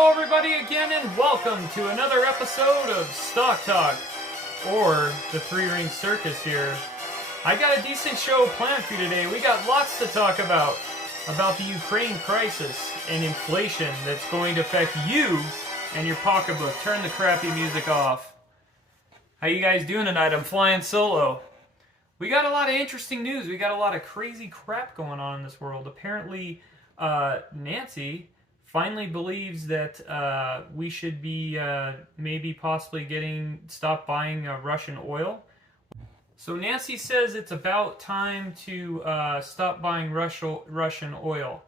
Hello everybody again and welcome to another episode of Stock Talk, or the Three-Ring Circus here. I got a decent show planned for you today. We got lots to talk about the Ukraine crisis and inflation that's going to affect you and your pocketbook. Turn the crappy music off. How you guys doing tonight? I'm flying solo. We got a lot of interesting news. We got a lot of crazy crap going on in this world. Apparently, Nancy finally believes that we should be maybe possibly stop buying Russian oil. So Nancy says it's about time to stop buying Russian oil.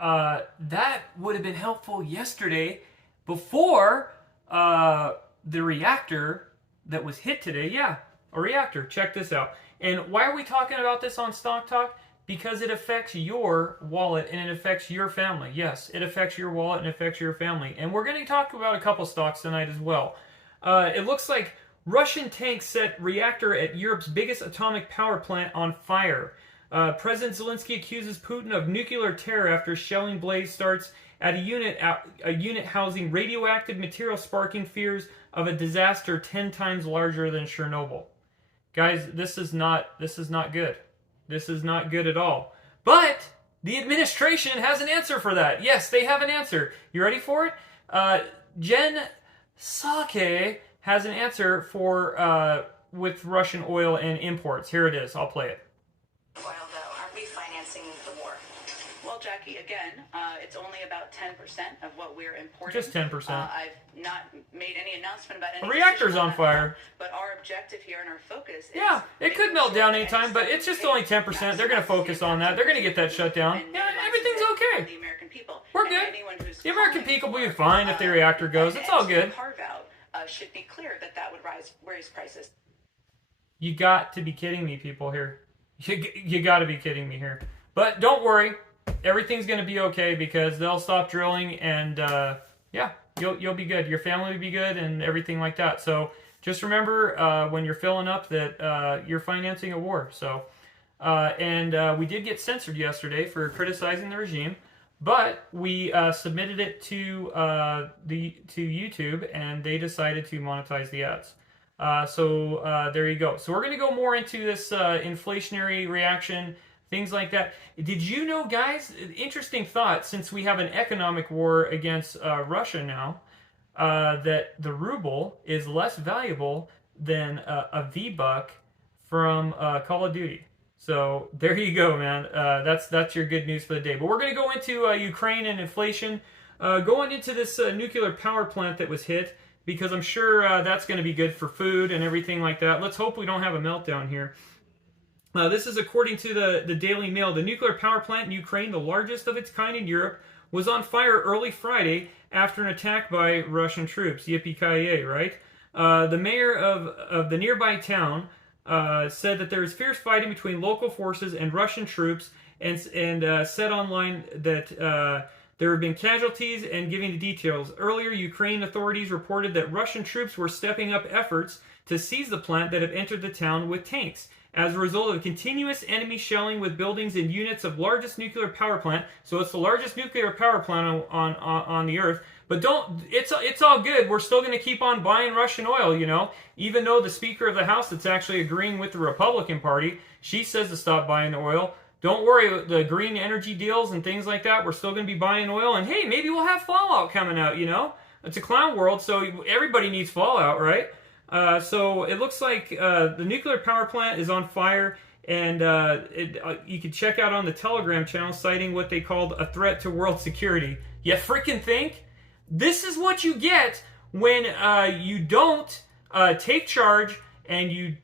That would have been helpful yesterday before the reactor that was hit today. Yeah, a reactor. Check this out. And why are we talking about this on Stock Talk? Because it affects your wallet and it affects your family. Yes, it affects your wallet and affects your family. And we're going to talk about a couple stocks tonight as well. It looks like Russian tanks set reactor at Europe's biggest atomic power plant on fire. President Zelensky accuses Putin of nuclear terror after shelling blaze starts at a unit housing radioactive material, sparking fears of a disaster 10 times larger than Chernobyl. Guys, this is not good. This is not good at all. But the administration has an answer for that. Yes, they have an answer. You ready for it? Jen Psaki has an answer for with Russian oil and imports. Here it is. I'll play it. Oil, though, aren't we financing the war? Well, Jackie, again, it's only about 10% of what we're importing. Just 10%. I've not made any announcement about any. The reactor's on fire. But our objective here and our focus is... Yeah, it could melt down anytime, but it's just only 10%. They're going to focus on that. They're going to get that shut down. Yeah, everything's okay. The American people. We're good. The American people will be fine if the reactor goes. It's all good. Carve-out should be clear that would raise prices. You got to be kidding me, people here. You got to be kidding me here. But don't worry. Everything's going to be okay because they'll stop drilling and, yeah, you'll be good. Your family will be good and everything like that. So just remember when you're filling up that you're financing a war. So, we did get censored yesterday for criticizing the regime, but we submitted it to YouTube and they decided to monetize the ads. So there you go. So we're going to go more into this inflationary reaction, things like that. Did you know, guys, interesting thought, since we have an economic war against Russia now, that the ruble is less valuable than a V-Buck from Call of Duty. So there you go, man. That's your good news for the day. But we're going to go into Ukraine and inflation, going into this nuclear power plant that was hit, because I'm sure that's going to be good for food and everything like that. Let's hope we don't have a meltdown here. This is according to the Daily Mail. The nuclear power plant in Ukraine, the largest of its kind in Europe, was on fire early Friday after an attack by Russian troops. Yippee-ki-yay, right? The mayor of the nearby town said that there is fierce fighting between local forces and Russian troops, and said online that there have been casualties and giving the details. Earlier, Ukraine authorities reported that Russian troops were stepping up efforts to seize the plant that have entered the town with tanks. As a result of continuous enemy shelling with buildings and units of largest nuclear power plant, so it's the largest nuclear power plant on the earth. But it's all good. We're still going to keep on buying Russian oil, you know. Even though the Speaker of the House that's actually agreeing with the Republican Party, she says to stop buying the oil. Don't worry, the green energy deals and things like that, we're still going to be buying oil. And hey, maybe we'll have Fallout coming out, you know. It's a clown world, so everybody needs Fallout, right? So it looks like the nuclear power plant is on fire, and you can check out on the Telegram channel citing what they called a threat to world security. You freaking think? This is what you get when you don't take charge and you're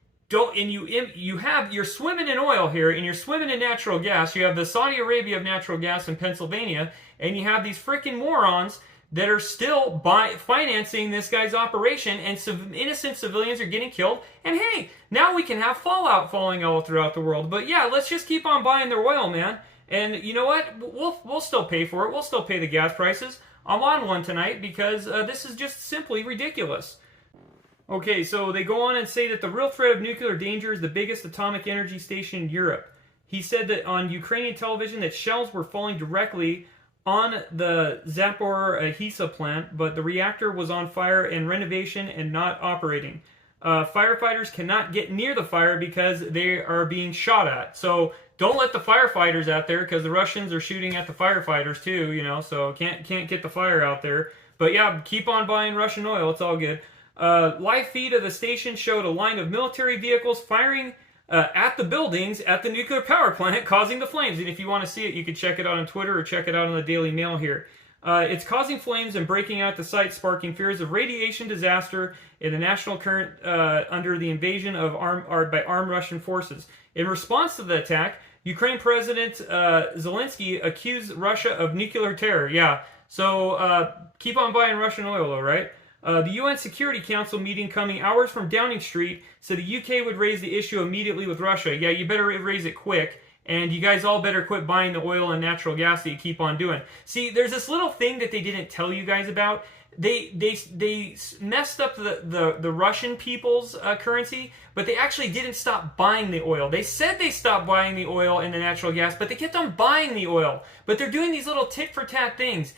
swimming in oil here and you're swimming in natural gas. You have the Saudi Arabia of natural gas in Pennsylvania, and you have these freaking morons that are still financing this guy's operation, and innocent civilians are getting killed. And hey, now we can have fallout falling all throughout the world. But yeah, let's just keep on buying their oil, man. And you know what? We'll still pay for it. We'll still pay the gas prices. I'm on one tonight because this is just simply ridiculous. Okay, so they go on and say that the real threat of nuclear danger is the biggest atomic energy station in Europe. He said that on Ukrainian television that shells were falling directly on the Zaporizhzhia plant, but the reactor was on fire and renovation and not operating. Firefighters cannot get near the fire because they are being shot at. So don't let the firefighters out there, because the Russians are shooting at the firefighters too, you know, so can't get the fire out there. But yeah, keep on buying Russian oil. It's all good. Live feed of the station showed a line of military vehicles firing at the buildings at the nuclear power plant, causing the flames. And if you want to see it, you can check it out on Twitter or check it out on the Daily Mail here. It's causing flames and breaking out the site, sparking fears of radiation disaster in the national current under the invasion by armed Russian forces. In response to the attack, Ukraine President Zelensky accused Russia of nuclear terror. Yeah, so keep on buying Russian oil, though, right? The UN Security Council meeting coming hours from Downing Street said the UK would raise the issue immediately with Russia. Yeah, you better raise it quick. And you guys all better quit buying the oil and natural gas that you keep on doing. See, there's this little thing that they didn't tell you guys about. They messed up the Russian people's currency, but they actually didn't stop buying the oil. They said they stopped buying the oil and the natural gas, but they kept on buying the oil. But they're doing these little tit-for-tat things.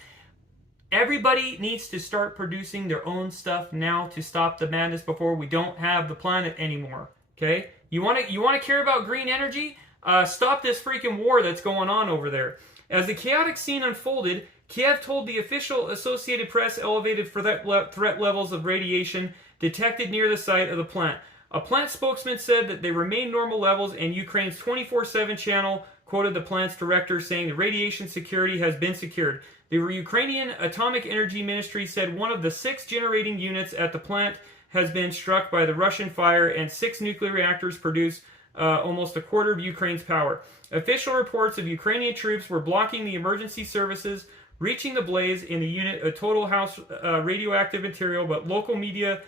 Everybody needs to start producing their own stuff now to stop the madness before we don't have the planet anymore. Okay? You want to care about green energy? Stop this freaking war that's going on over there. As the chaotic scene unfolded, Kiev told the official Associated Press elevated threat levels of radiation detected near the site of the plant. A plant spokesman said that they remain normal levels, and Ukraine's 24/7 channel quoted the plant's director saying the radiation security has been secured. The Ukrainian Atomic Energy Ministry said one of the 6 generating units at the plant has been struck by the Russian fire, and 6 nuclear reactors produce almost a quarter of Ukraine's power. Official reports of Ukrainian troops were blocking the emergency services reaching the blaze in the unit, a total house radioactive material, but local media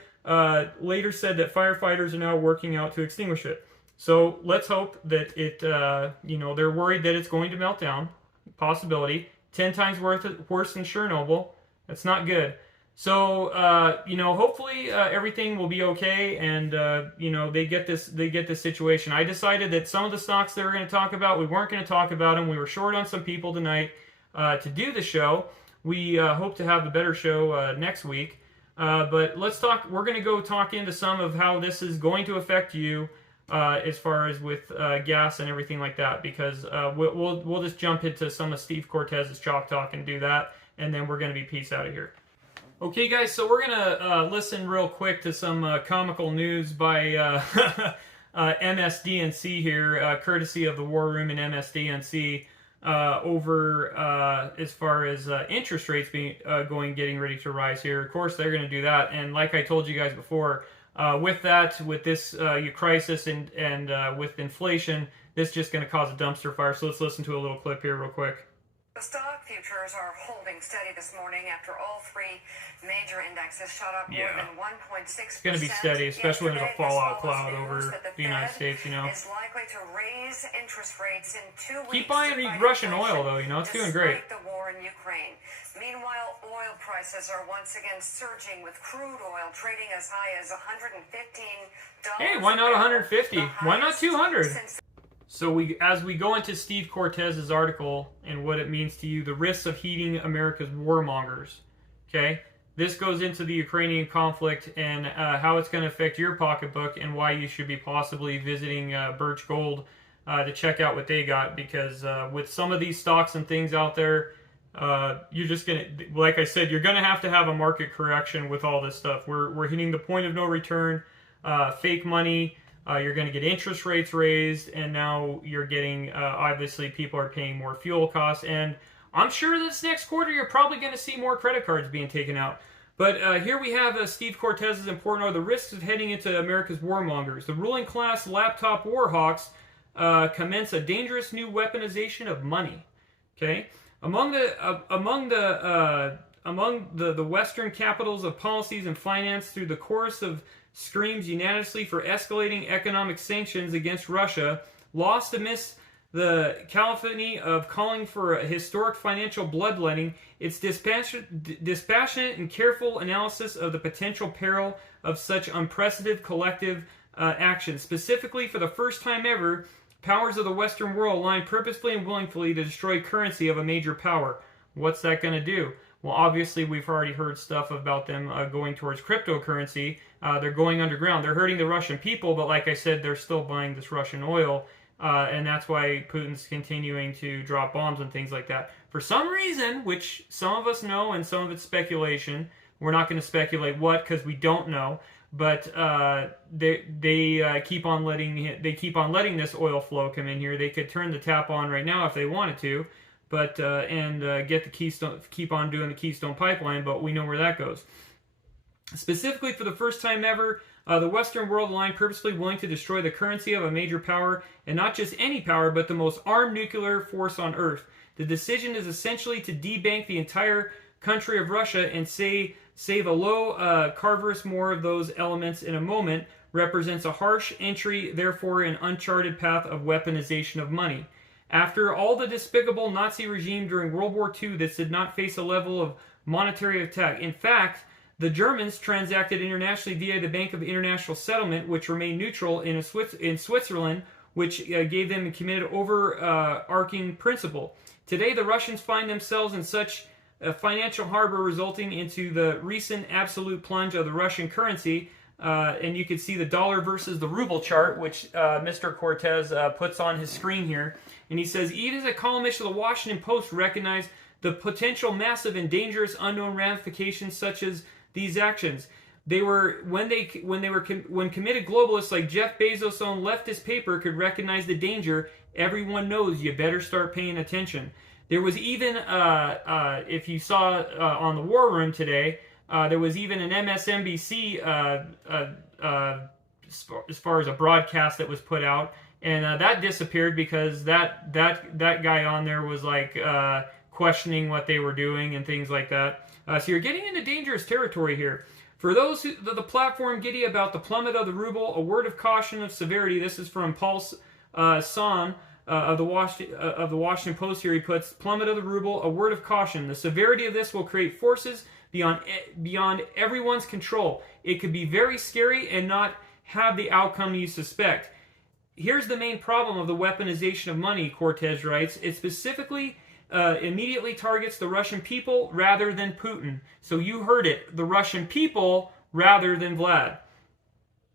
later said that firefighters are now working out to extinguish it. So let's hope that it, they're worried that it's going to melt down. Possibility. 10 times worse than Chernobyl. That's not good. So, hopefully everything will be okay, and, they get this situation. I decided that some of the stocks they were going to talk about, we weren't going to talk about them. We were short on some people tonight to do the show. We hope to have a better show next week. But let's talk. We're going to go talk into some of how this is going to affect you as far as with gas and everything like that, because we'll just jump into some of Steve Cortes's Chalk Talk and do that, and then we're going to be peace out of here. Okay, guys, so we're going to listen real quick to some comical news by MSDNC here, courtesy of the War Room and MSDNC, over as far as interest rates getting ready to rise here. Of course, they're going to do that, and like I told you guys before, with this crisis and with inflation, this is just going to cause a dumpster fire. So let's listen to a little clip here real quick. The stock futures are holding steady this morning after all 3 major indexes shot up more than 1.6%. It's going to be steady, especially when there's a fallout cloud over the United States, is likely to raise interest rates in 2 weeks. Keep buying Russian oil, though, it's doing great. Despite the war in Ukraine. Meanwhile, oil prices are once again surging, with crude oil trading as high as $115. Hey, why not 150? Why not 200? So as we go into Steve Cortes's article and what it means to you, the risks of heeding America's warmongers, okay? This goes into the Ukrainian conflict and how it's going to affect your pocketbook, and why you should be possibly visiting Birch Gold to check out what they got, because with some of these stocks and things out there, you're just going to, like I said, you're going to have a market correction with all this stuff. We're hitting the point of no return, fake money. You're going to get interest rates raised, and now you're getting, obviously, people are paying more fuel costs, and I'm sure this next quarter you're probably going to see more credit cards being taken out. But here we have Steve Cortes's important are the risks of heading into America's warmongers. The ruling class laptop warhawks commence a dangerous new weaponization of money. Okay, among the Western capitals of policies and finance, through the chorus of screams unanimously for escalating economic sanctions against Russia, lost amidst the cacophony of calling for a historic financial bloodletting, its dispassionate and careful analysis of the potential peril of such unprecedented collective action. Specifically, for the first time ever, powers of the Western world aligned purposefully and willingly to destroy currency of a major power. What's that going to do? Well, obviously, we've already heard stuff about them going towards cryptocurrency. They're going underground. They're hurting the Russian people, but like I said, they're still buying this Russian oil, and that's why Putin's continuing to drop bombs and things like that. For some reason, which some of us know and some of it's speculation, we're not going to speculate what because we don't know, but they keep on letting this oil flow come in here. They could turn the tap on right now if they wanted to, but get the Keystone, keep on doing the Keystone pipeline, but we know where that goes. Specifically, for the first time ever, the Western world aligned purposely willing to destroy the currency of a major power, and not just any power, but the most armed nuclear force on Earth. The decision is essentially to debank the entire country of Russia and save a low Carver's more of those elements in a moment, represents a harsh entry, therefore an uncharted path of weaponization of money. After all the despicable Nazi regime during World War II, this did not face a level of monetary attack. In fact, the Germans transacted internationally via the Bank of International Settlement, which remained neutral in Switzerland, which gave them a committed overarching principle. Today, the Russians find themselves in such a financial harbor, resulting into the recent absolute plunge of the Russian currency. And you can see the dollar versus the ruble chart, which Mr. Cortes puts on his screen here. And he says, even as a columnist of the Washington Post recognized the potential massive and dangerous unknown ramifications such as these actions. When committed globalists like Jeff Bezos' own leftist paper could recognize the danger, everyone knows you better start paying attention. There was even, if you saw on the War Room today, there was even an MSNBC as far as a broadcast that was put out, and that disappeared because that guy on there was like questioning what they were doing and things like that. So you're getting into dangerous territory here. For those who the platform giddy about the plummet of the ruble, a word of caution of severity. This is from Paul Son of the Washington Post. Here he puts, plummet of the ruble, a word of caution. The severity of this will create forces beyond everyone's control. It could be very scary and not have the outcome you suspect. Here's the main problem of the weaponization of money, Cortes writes. It specifically immediately targets the Russian people rather than Putin. So you heard it, the Russian people rather than Vlad.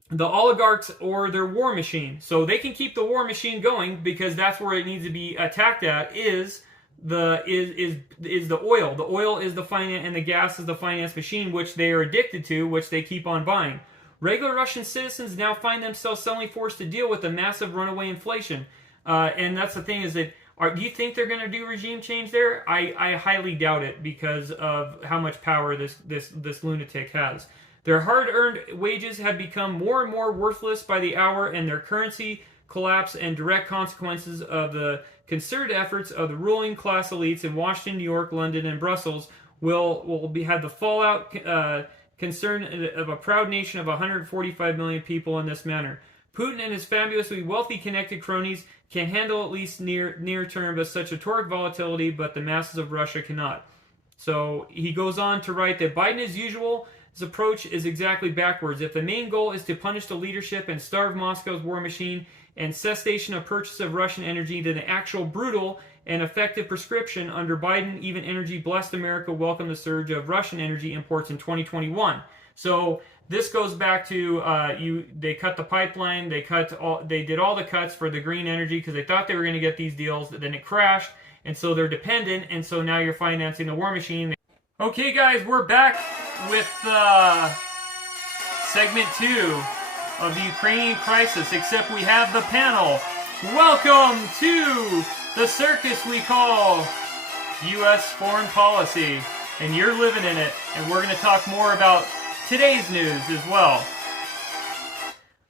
The oligarchs or their war machine. So they can keep the war machine going because that's where it needs to be attacked at is the oil. The oil is the finance and the gas is the finance machine, which they are addicted to, which they keep on buying. Regular Russian citizens now find themselves suddenly forced to deal with the massive runaway inflation. And that's the thing is that, do you think they're going to do regime change there? I highly doubt it because of how much power this lunatic has. Their hard-earned wages have become more and more worthless by the hour, and their currency collapse and direct consequences of the concerted efforts of the ruling class elites in Washington, New York, London, and Brussels will have the fallout concern of a proud nation of 145 million people in this manner. Putin and his fabulously wealthy connected cronies can handle at least near term but such a torrid volatility, but the masses of Russia cannot. So he goes on to write that Biden, as usual, his approach is exactly backwards. If the main goal is to punish the leadership and starve Moscow's war machine and cessation of purchase of Russian energy, then the actual brutal and effective prescription under Biden, even energy-blessed America welcomed the surge of Russian energy imports in 2021. So this goes back to they cut the pipeline, they did all the cuts for the green energy because they thought they were going to get these deals, then it crashed, and so they're dependent, and so now you're financing the war machine. Okay, guys, we're back with segment 2 of the Ukrainian crisis, except we have the panel. Welcome to the circus we call U.S. foreign policy, and you're living in it, and we're going to talk more about today's news as well.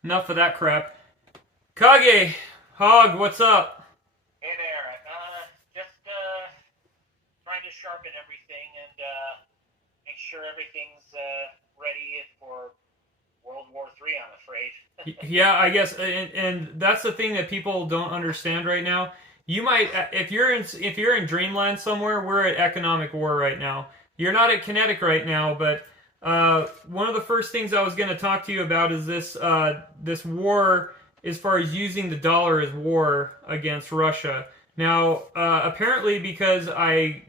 Enough of that crap. Kage, Hog, what's up? Hey there. Just trying to sharpen everything and make sure everything's ready for World War III, I'm afraid. Yeah, I guess, and that's the thing that people don't understand right now. You might, if you're in Dreamland somewhere, we're at economic war right now. You're not at kinetic right now, but one of the first things I was going to talk to you about is this war as far as using the dollar as war against Russia. Now, apparently, because I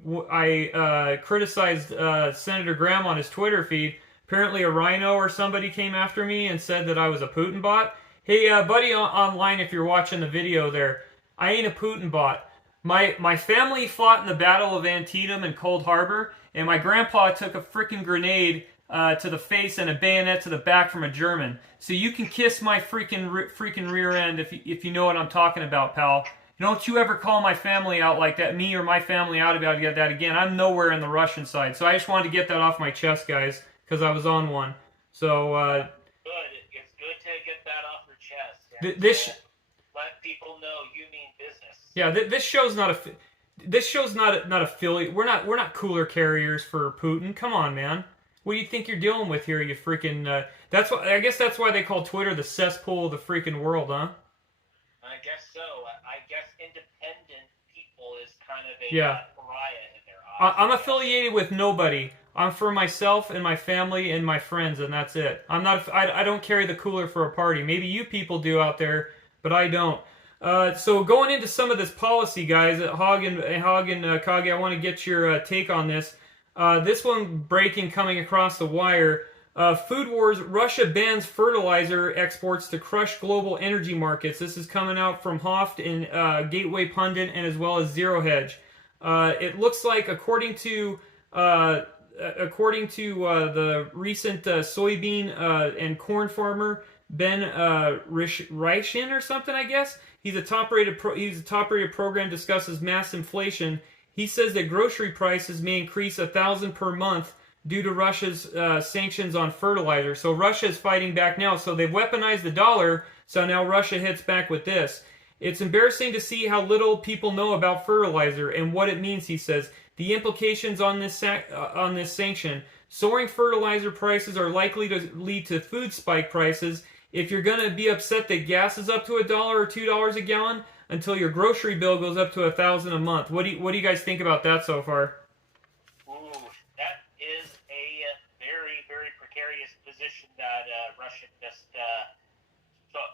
criticized Senator Graham on his Twitter feed, apparently a rhino or somebody came after me and said that I was a Putin bot. Hey, buddy, online, if you're watching the video there, I ain't a Putin bot. My family fought in the Battle of Antietam and Cold Harbor, and my grandpa took a freaking grenade to the face and a bayonet to the back from a German. So you can kiss my freaking rear end if you know what I'm talking about, pal. Don't you ever call my family out like that, me or my family out about that again. I'm nowhere in the Russian side. So I just wanted to get that off my chest, guys, because I was on one. So, good. It's good to get that off your chest. And let people know you mean business. Yeah, this show's not affiliate. We're not cooler carriers for Putin. Come on, man. What do you think you're dealing with here, you freaking... that's what I guess that's why they call Twitter the cesspool of the freaking world, huh? I guess so. I guess independent people is kind of a pariah in their eyes. I'm affiliated with nobody. I'm for myself and my family and my friends, and that's it. I don't carry the cooler for a party. Maybe you people do out there, but I don't. So going into some of this policy, guys, Hog and Kage, I want to get your take on this. This one breaking coming across the wire. Food Wars, Russia bans fertilizer exports to crush global energy markets. This is coming out from Hoft and Gateway Pundit and as well as Zero Hedge. It looks like, according to the recent soybean and corn farmer Ben Reshaw or something, I guess. He's a top-rated program discusses mass inflation. He says that grocery prices may increase 1,000 per month due to Russia's sanctions on fertilizer. So Russia is fighting back now. So they've weaponized the dollar. So now Russia hits back with this. It's embarrassing to see how little people know about fertilizer and what it means, he says. The implications on this sanction. Soaring fertilizer prices are likely to lead to food spike prices. If you're going to be upset that gas is up to $1 or $2 a gallon, until your grocery bill goes up to $1,000 a month. What do you guys think about that so far? Ooh, that is a very, very precarious position that Russia just took.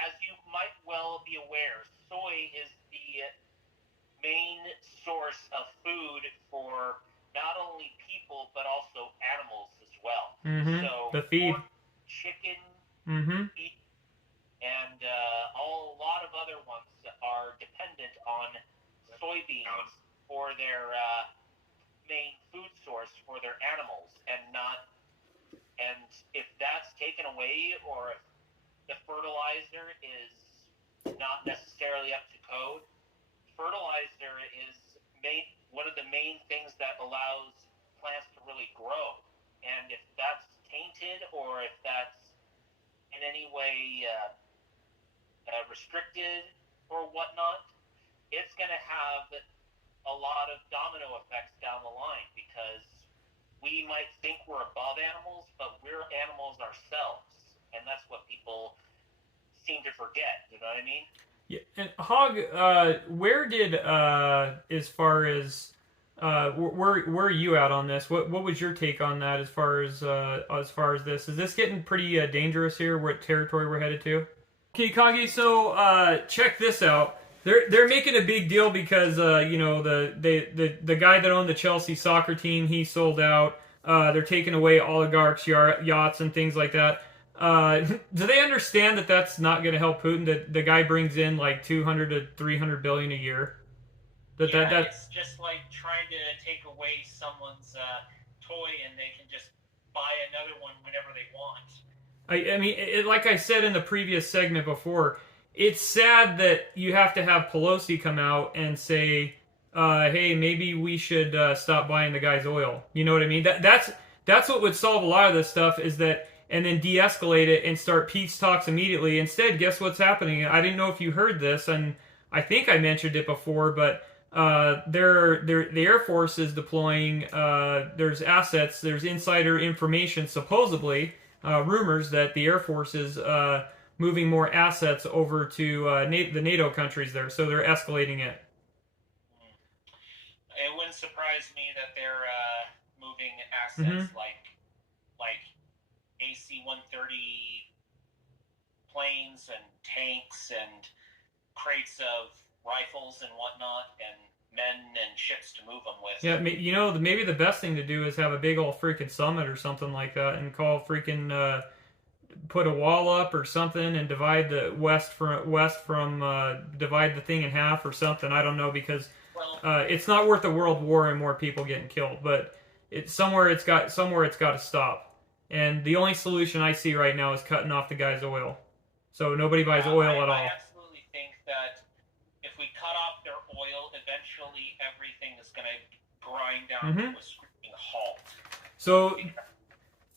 As you might well be aware, soy is the main source of food for not only people but also animals as well. Mm-hmm. So the feed, pork, chicken, beef, and a lot of other ones are dependent on soybeans for their main food source for their animals, and if that's taken away, or if the fertilizer is not necessarily up to code, fertilizer is one of the main things that allows plants to really grow, and if that's tainted or if that's in any way restricted or whatnot, it's going to have a lot of domino effects down the line, because we might think we're above animals, but we're animals ourselves, and that's what people seem to forget. You know what I mean? Yeah. And Hog, where did as far as where are you at on this? What was your take on that as far as this? Is this getting pretty dangerous here? What territory we're headed to? Okay, Kage. So check this out. They're making a big deal because the guy that owned the Chelsea soccer team, he sold out. They're taking away oligarchs' yachts and things like that. Do they understand that that's not going to help Putin? That the guy brings in like 200 to 300 billion a year. It's just like trying to take away someone's toy, and they can just buy another one whenever they want. I mean, like I said in the previous segment before, it's sad that you have to have Pelosi come out and say, hey, maybe we should stop buying the guy's oil. You know what I mean? That's what would solve a lot of this stuff, is that, and then de-escalate it and start peace talks immediately. Instead, guess what's happening? I didn't know if you heard this, and I think I mentioned it before, but the Air Force is deploying, there's assets, there's insider information, supposedly, rumors that the Air Force is moving more assets over to the NATO countries there, so they're escalating it. It wouldn't surprise me that they're moving assets like AC-130 planes and tanks and crates of rifles and whatnot, and men and ships to move them with. Yeah, maybe the best thing to do is have a big old freaking summit or something like that, and call freaking put a wall up or something, and divide the west from divide the thing in half or something. I don't know, because it's not worth a world war and more people getting killed, but it's somewhere it's got to stop. And the only solution I see right now is cutting off the guy's oil, so nobody buys oil at all. I absolutely think that if we cut off their oil, eventually everything is going to grind down to a screaming halt. So,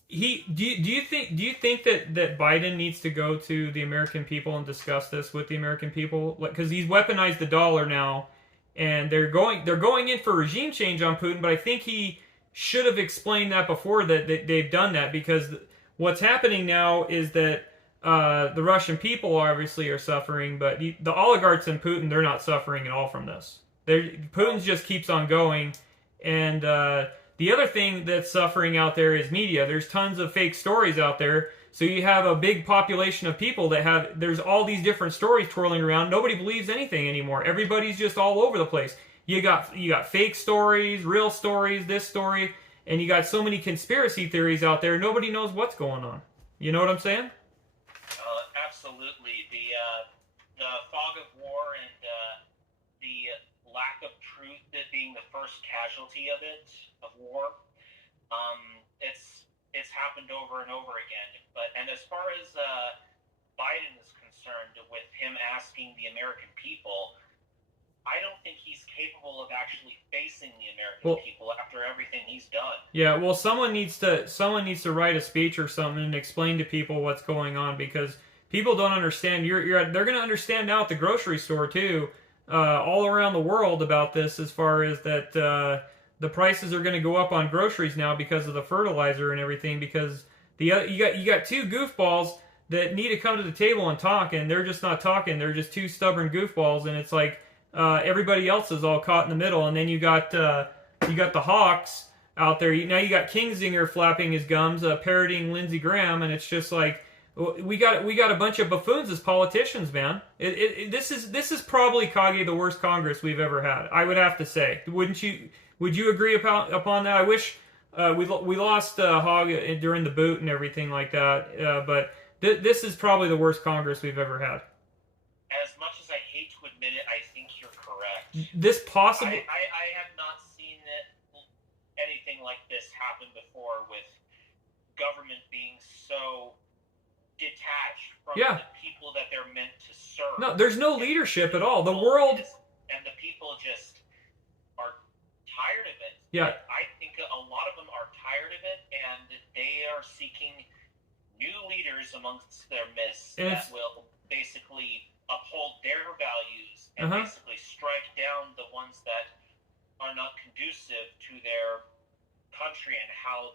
do you think that Biden needs to go to the American people and discuss this with the American people? Because he's weaponized the dollar now, and they're going in for regime change on Putin. But I think he should have explained that before that they've done that, because what's happening now is that the Russian people obviously are suffering, but the oligarchs and Putin, they're not suffering at all from this. Putin just keeps on going, and the other thing that's suffering out there is media. There's tons of fake stories out there, so you have a big population of people there's all these different stories twirling around. Nobody believes anything anymore. Everybody's just all over the place. You got fake stories, real stories, this story, and you got so many conspiracy theories out there. Nobody knows what's going on. You know what I'm saying? Absolutely. The fog of war and the lack of truth being the first casualty of war. It's happened over and over again. And as far as Biden is concerned, with him asking the American people, I don't think he's capable of actually facing the American people after everything he's done. Yeah, well, someone needs to write a speech or something and explain to people what's going on, because people don't understand. They're going to understand now at the grocery store too, all around the world about this, as far as that the prices are going to go up on groceries now because of the fertilizer and everything. Because you got two goofballs that need to come to the table and talk, and they're just not talking. They're just two stubborn goofballs, and it's like. Everybody else is all caught in the middle, and then you got the hawks out there. Now you got Kingsinger flapping his gums, parroting Lindsey Graham, and it's just like we got a bunch of buffoons as politicians, man. This is probably, Kage, the worst Congress we've ever had. I would have to say, wouldn't you? Would you agree upon that? I wish we lost Hogg during the boot and everything like that, but this is probably the worst Congress we've ever had. As much as I hate to admit it, I think you're correct. This possible. I have not seen anything like this happen before, with government being so detached from the people that they're meant to serve. No, there's no leadership at all. The world and the people just are tired of it. Yeah, I think a lot of them are tired of it, and they are seeking new leaders amongst their midst that will basically uphold their values and basically strike down the ones that are not conducive to their country and how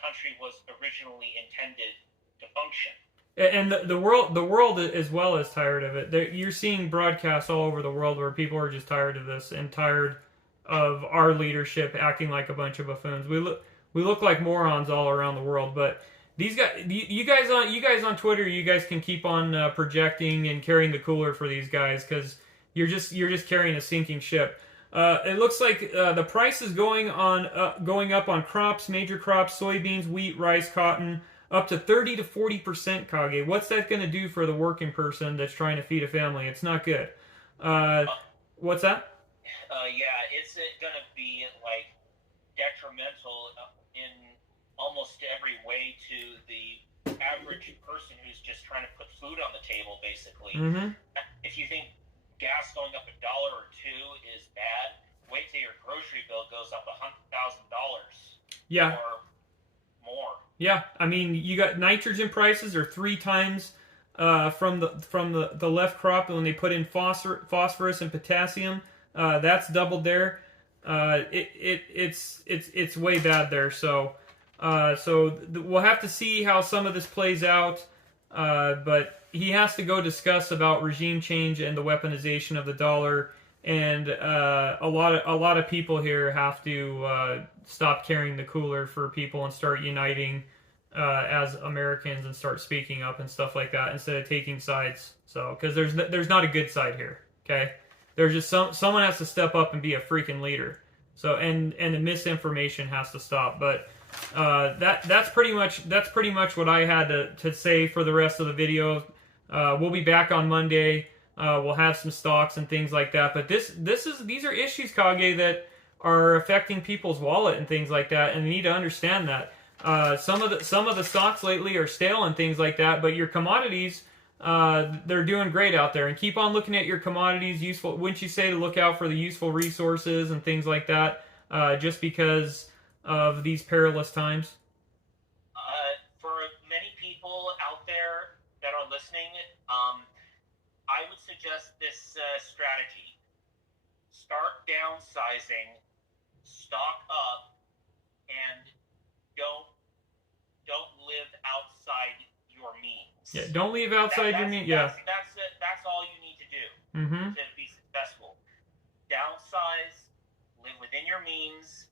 country was originally intended to function. And the world as well is tired of it. You're seeing broadcasts all over the world where people are just tired of this and tired of our leadership acting like a bunch of buffoons. We look like morons all around the world, but these guys, you guys on Twitter, you guys can keep on projecting and carrying the cooler for these guys, because you're just carrying a sinking ship. It looks like the price is going up on crops, major crops, soybeans, wheat, rice, cotton, up to 30 to 40%. Kage, what's that going to do for the working person that's trying to feed a family? It's not good. What's that? Yeah, it's going to be like detrimental in almost every way to the average person who's just trying to put food on the table, basically. If you think gas going up $1 or $2 is bad, wait till your grocery bill goes up $100,000. Yeah. Or more. Yeah, I mean, you got nitrogen prices are 3 times from the left crop, and when they put in phosphorus and potassium, that's doubled there. It's way bad there. So we'll have to see how some of this plays out. But he has to go discuss about regime change and the weaponization of the dollar, and a lot of people here have to stop carrying the cooler for people and start uniting as Americans and start speaking up and stuff like that instead of taking sides. So, because there's not a good side here. Okay. There's just someone has to step up and be a freaking leader. So and the misinformation has to stop. But that's pretty much what I had to say for the rest of the video. We'll be back on Monday. We'll have some stocks and things like that. But these are issues, Kage, that are affecting people's wallet and things like that, and you need to understand that. Some of the stocks lately are stale and things like that, but your commodities, they're doing great out there. And keep on looking at your commodities. Useful, wouldn't you say, to look out for the useful resources and things like that, just because of these perilous times? For many people out there that are listening, I would suggest this strategy. Start downsizing, stock up, and don't live outside your means. Yeah, don't leave outside your means. Yeah, that's all you need to do to be successful. Downsize, live within your means,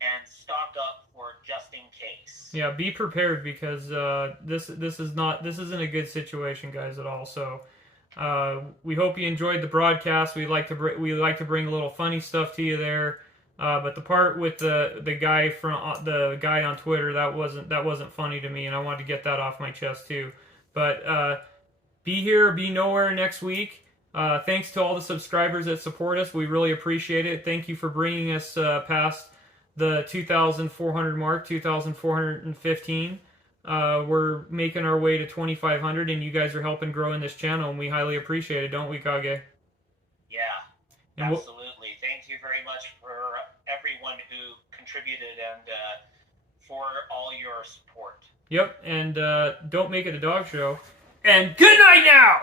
and stock up for just in case. Yeah, be prepared, because this isn't a good situation, guys, at all. So we hope you enjoyed the broadcast. We like to bring a little funny stuff to you there. But the part with the guy on Twitter, that wasn't funny to me, and I wanted to get that off my chest too. But be here, be nowhere next week. Thanks to all the subscribers that support us. We really appreciate it. Thank you for bringing us past the 2,400 mark, 2,415. We're making our way to 2,500, and you guys are helping grow in this channel, and we highly appreciate it, don't we, Kage? Yeah, and absolutely. Thank you very much for everyone who contributed and for all your support. Yep, and don't make it a dog show. And good night now!